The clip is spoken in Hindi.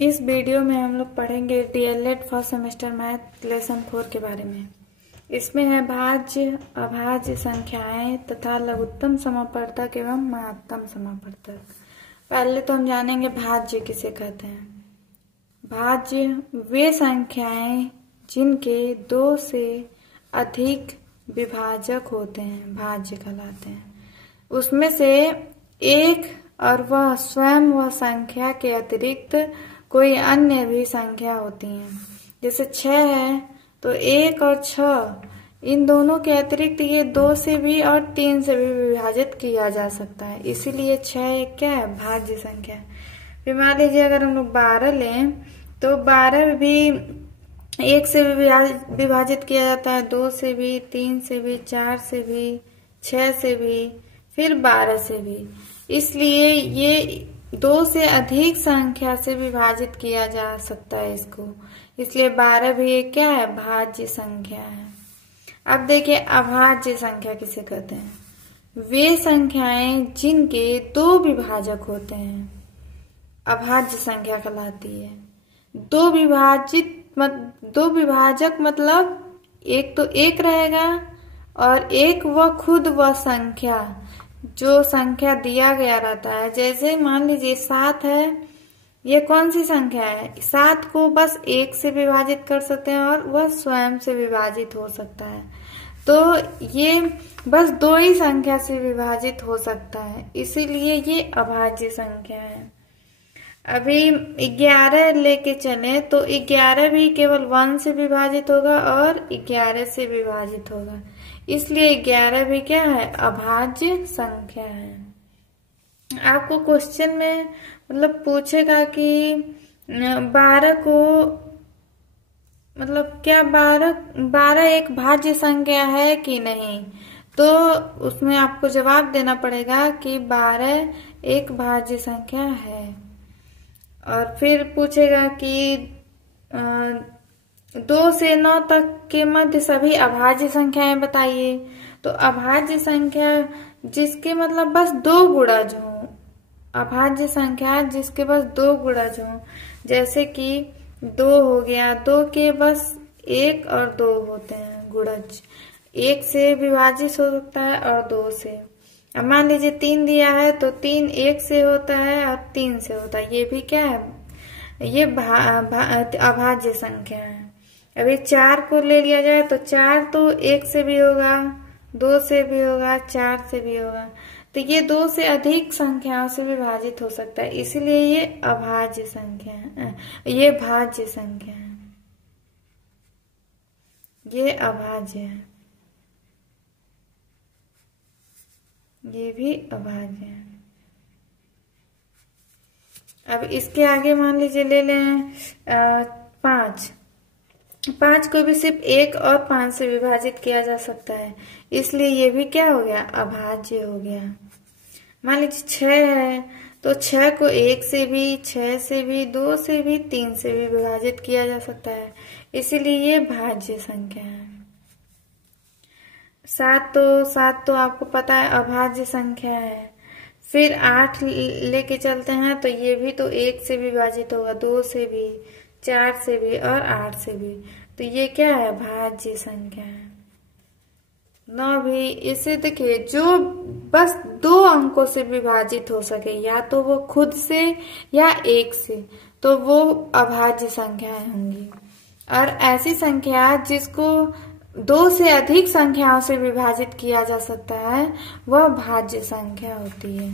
इस वीडियो में हम लोग पढ़ेंगे DElEd first semester math lesson 4 के बारे में। इसमें है भाज्य, अभाज्य संख्याएं तथा लघुत्तम समापवर्तक एवं महत्तम समापवर्तक। पहले तो हम जानेंगे भाज्य किसे कहते हैं। भाज्य वे संख्याएं जिनके 2 से अधिक विभाजक होते हैं, भाज्य कहलाते हैं। उसमें से एक और वह स्वयं वह संख्या के अतिरिक्त कोई अन्य भी संख्या होती हैं। जैसे 6 है तो 1 और 6 इन दोनों के अतिरिक्त ये 2 से भी और 3 से भी विभाजित किया जा सकता है, इसीलिए 6 एक क्या है, भाज्य संख्या। फिर मान लीजिए अगर हम लोग 12 लें तो 12 भी 1 से भी विभाजित किया जाता है, 2 से भी, 3 से भी, 4 से भी, 6 से भी, फिर 12 से भी। इसलिए ये 2 से अधिक संख्या से विभाजित किया जा सकता है इसको, इसलिए 12 भी एक क्या है, भाज्य संख्या है। अब देखिए अभाज्य संख्या किसे कहते हैं। वे संख्याएं जिनके 2 विभाजक होते हैं अभाज्य संख्या कहलाती है। 2 विभाजक मतलब एक तो 1 रहेगा और एक वह खुद वह संख्या जो संख्या दिया गया रहता है। जैसे मान लीजिए 7 है, ये कौन सी संख्या है, 7 को बस 1 से विभाजित कर सकते हैं और वह स्वयं से विभाजित हो सकता है, तो ये बस 2 ही संख्या से विभाजित हो सकता है, इसीलिए ये अभाज्य संख्या है। अभी 11 लेके चले तो 11 भी केवल 1 से विभाजित होगा और 11 से विभाजित होगा, इसलिए 11 भी क्या है, अभाज्य संख्या है। आपको क्वेश्चन में मतलब पूछेगा कि 12 को मतलब क्या 12 एक भाज्य संख्या है कि नहीं, तो उसमें आपको जवाब देना पड़ेगा कि 12 एक भाज्य संख्या है। और फिर पूछेगा कि 2 से 9 तक के मध्य सभी अभाज्य संख्याएं बताइए, तो अभाज्य संख्या जिसके मतलब बस 2 गुणज हो, अभाज्य संख्या जिसके बस 2 गुणज हो, जैसे कि 2 हो गया, 2 के बस 1 और 2 होते हैं गुणज, 1 से विभाजित हो सकता है और 2 से। अब मान लीजिए 3 दिया है तो 3 1 से होता है और 3 से होता है, ये भी क्या है, ये अभाज्य संख्या है। अभी 4 को ले लिया जाए तो 4 तो 1 से भी होगा, 2 से भी होगा, 4 से भी होगा, तो ये 2 से अधिक संख्याओं से विभाजित हो सकता है, इसलिए ये अभाज्य संख्या है, ये भाज्य संख्या है, ये अभाज्य है, ये भी अभाज्य है। अब इसके आगे मान लीजिए ले लें 5 को भी सिर्फ 1 और 5 से विभाजित किया जा सकता है, इसलिए ये भी क्या हो गया, अभाज्य हो गया। मान लीजिए 6 है तो 6 को 1 से भी, 6 से भी, 2 से भी, 3 से भी विभाजित किया जा सकता है, इसीलिए ये भाज्य संख्या है। 7 तो आपको पता है अभाज्य संख्या है। फिर 8 लेके चलते हैं तो ये भी तो 1 से विभाजित होगा, 2 से भी, 4 से भी और 8 से भी, तो ये क्या है, भाज्य संख्या है। 9 भी, इसे देखिए जो बस 2 अंकों से विभाजित हो सके, या तो वो खुद से या 1 से, तो वो अभाज्य संख्याएं होंगी। और ऐसी संख्या जिसको 2 से अधिक संख्याओं से विभाजित किया जा सकता है वह भाज्य संख्या होती है।